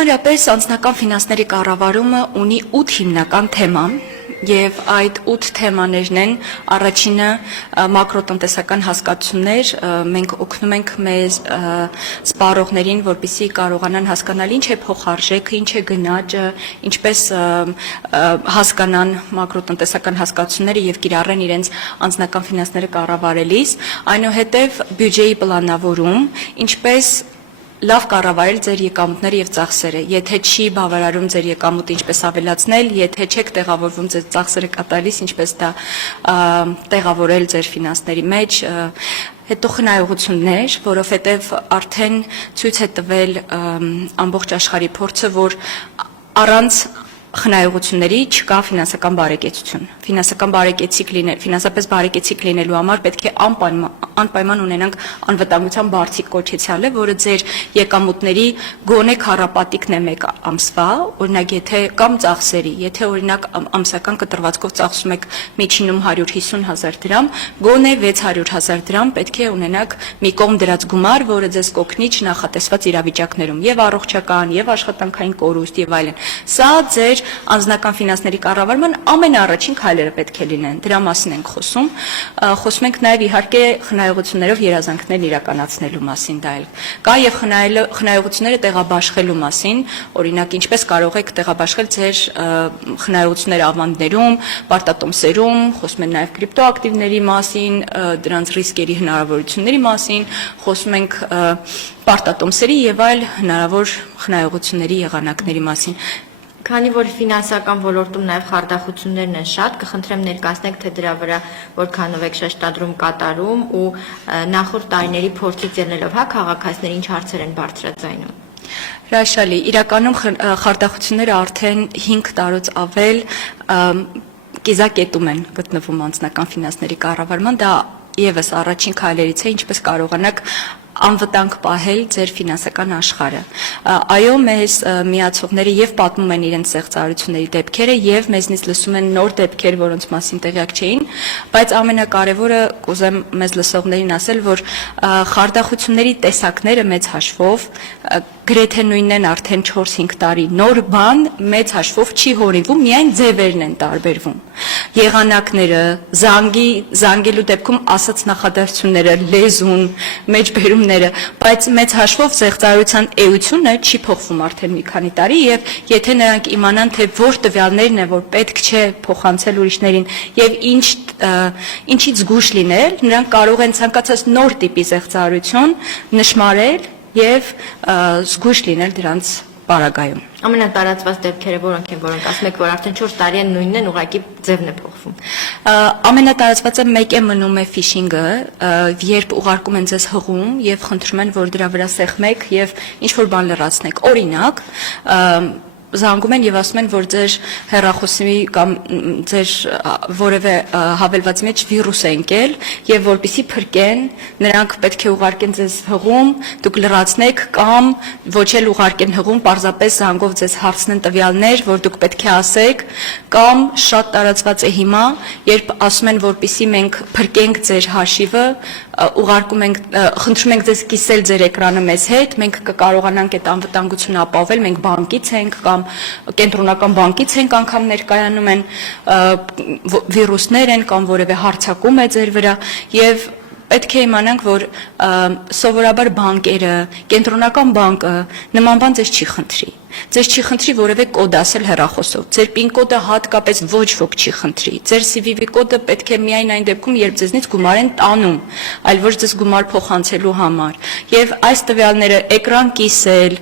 Ընդհանրապես անձնական ֆինանսների կառավարումը ունի 8 հիմնական թեմա եւ այդ 8 թեմաներն են առաջինը մակրոտնտեսական հասկացություններ մենք օգնում ենք մեզ սպառողներին որպեսզի կարողանան հասկանալ ինչ է փոխարժեքը, ինչ է գնաճը, ինչպես հասկանան մակրոտնտեսական հասկացությունները եւ կիրառեն իրենց անձնական ֆինանսները կառավարելիս, այնուհետեւ բյուջեի պլանավորում, ինչպես լավ կառավարել ձեր եկամուտները եւ ծախսերը, եթե չի բավարարում ձեր եկամուտը ինչպես ավելացնել, եթե չեք տեղավորվում ձեր ծախսերը կատարելիս, ինչպես դա տեղավորել ձեր ֆինանսների մեջ, հետո խնայողություններ, որովհետեւ արդեն ցույց է տվել ամբողջ աշխարհի փորձը, որ առանց խնայողությունների չկա ֆինանսական բարեկեցություն։ Ֆինանսական բարեկեցիկ լինել, ֆինանսապես բարեկեցիկ լինելու համար պետք է անպայման ունենանք անվտանգության բարձիկ կոչեցյալը, որը ձեր եկամուտների գոնե քառապատիկն է մեկ ամսվա, օրինակ եթե կամ ծախսերի, եթե օրինակ ամսական կտրվածքով ծախսում եք միջինում 150,000 դրամ, գոնե 600,000 դրամ պետք է ունենաք մի կողմ դրած գումար, որը ձեզ կօգնի չնախատեսված իրավիճակներում, եւ առողջական, եւ աշխատանքային կորուստ եւ այլն։ Սա ձեր անձնական ֆինանսների կառավարման ամենաառաջին քայլերը պետք է լինեն։ Դրա մասին ենք խոսում։ Խոսում ենք նաև իհարկե խնայողություններով երազանքներ իրականացնելու մասին դա էլ։ Կա եւ խնայողությունները տեղաբաշխելու մասին, օրինակ ինչպես կարող եք տեղաբաշխել ձեր խնայողությունները ավանդներում, պարտատոմսերում, խոսում են նաև կրիպտոակտիվների մասին, դրանց ռիսկերի հնարավորությունների մասին, խոսում ենք պարտատոմսերի եւ այլ հնարավոր խնայողությունների եղանակների մասին։ Քանի որ ֆինանսական ոլորտում նաև խարդախություններն են շատ, կխնդրեմ ներկայացնեք թե դրա վրա որքանով եք շեշտադրում կատարում ու նախորդ տարիների փորձից ելնելով քաղաքացիների ինչ հարցեր են բարձրաձայնում։ Հրաշալի, իրականում խարդախությունները արդեն 5 տարուց ավել կիզակետում են գտնվում անձնական ֆինանսների կառավարման, դա եւս առաջին քայլերից է, ինչպես կարողանաք անվտանգ պահել ձեր ֆինանսական աշխարհը։ Այո, մեզ միացողները եւ պատմում են իրենց ստեղծարարությունների դեպքերը եւ մեզնից լսում են նոր դեպքեր, որոնց մասին տեղյակ չէին, բայց ամենակարևորը կուզեմ մեզ լսողներին ասել, որ խարդախությունների տեսակները մեծ հաշվով գրեթե նույնն են արդեն 4-5 տարի։ Նոր բան մեծ հաշվով չի հորինվում, միայն ձևերն են տարբերվում։ Եղանակները, զանգելու դեպքում ասած նախադասությունները, լեզուն, մեջբերումները, բայց մեծ հաշվով ստեղծարարության էությունը չի փոխվում արդեն մի քանի տարի եւ եթե նրանք իմանան թե որ տվյալներն են որ պետք չէ փոխանցել ուրիշներին եւ ինչից զգուշ լինել, նրանք կարող են ցանկացած նոր տիպի ստեղծարարություն նշмарել եւ զգուշ լինել դրանց բարագայում։ Ամենատարածված դեպքերը որոնք են, որոնք ասում եք, որ արդեն 4 տարի են նույնն են, ուղղակի ձևն է փոխվում։ Ամենատարածվածը մեկ է մնում է ֆիշինգը, երբ ուղարկում են ձեզ հղում եւ խնդրում են, որ դրա վրա սեղմեք եւ ինչ որ բան լրացնեք։ Օրինակ, զանգում են եւ ասում են, որ ձեր հեռախոսի կամ ձեր որևէ հավելվածի մեջ վիրուս է ընկել եւ որպեսի փրկեն, նրանք պետք է ուղարկեն ձեզ հղում, դուք լրացնեք կամ ոչ էլ ուղարկեն հղում, պարզապես զանգով ձեզ հարցնեն տվյալներ, որ դուք պետք է ասեք, կամ շատ տարածված է հիմա, երբ ասում են, որպեսի մենք փրկենք ձեր հաշիվը, ուղարկում ենք, խնդրում ենք ձեզ կիսել ձեր էկրանը մեզ հետ, մենք կկարողանանք այդ անվտանգությունը ապահովել, մենք բանկից ենք կամ կենտրոնական բանկից ենք անգամ ներկայանում են վիրուսներ են կամ որևէ հարձակում է ձեր վրա եւ պետք է իմանանք, որ սովորաբար բանկերը, կենտրոնական բանկը նման բան ձեզ չի խնդրի։ Ձեզ չի խնդրի որևէ կոդ ասել հեռախոսով։ Ձեր PIN կոդը հատկապես ոչ ոք չի խնդրի։ Ձեր CVV կոդը պետք է միայն այն դեպքում, երբ ձեզնից գումար են տանում, այլ ոչ ձեզ գումար փոխանցելու համար։ Եվ այս տվյալները էկրան կիսել,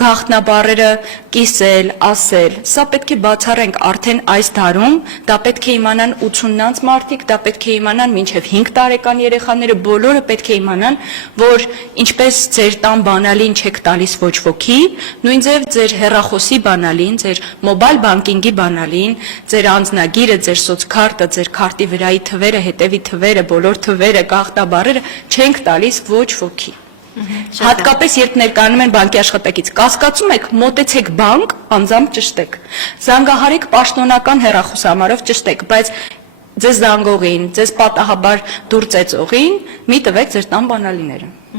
գաղտնաբառերը կիսել, ասել, սա պետք է բացառենք արդեն այս դարում, դա պետք է իմանան 80-նանց մարդիկ, դա պետք է իմանան մինչև 5 տարեկան երեխաները, բոլորը պետք է իմանան, որ ինչպես ձեր տան բանալին չեք տալիս ոչ ոքի, նույն ձև ձեր հեռախոսի բանալին, ձեր մոբայլ բանկինգի բանալին, ձեր անձնագիրը, ձեր սոցքարտը, ձեր քարտի վրայի թվերը, հետևի թվերը, բոլոր թվերը, գաղտնաբառերը չենք տալիս ոչ ոքի։ Հատկապես երբ ներկայանում են բանկի աշխատակից, կասկածում եք, մոտեցեք բանկ, անձամբ ճշտեք։ Զանգահարեք պաշտոնական հեռախոսահամարով ճշտեք, բայց ձեզ զանգողին, ձեզ պատահաբար դուր ծեծողին մի տվեք ձեր տան բանալիները։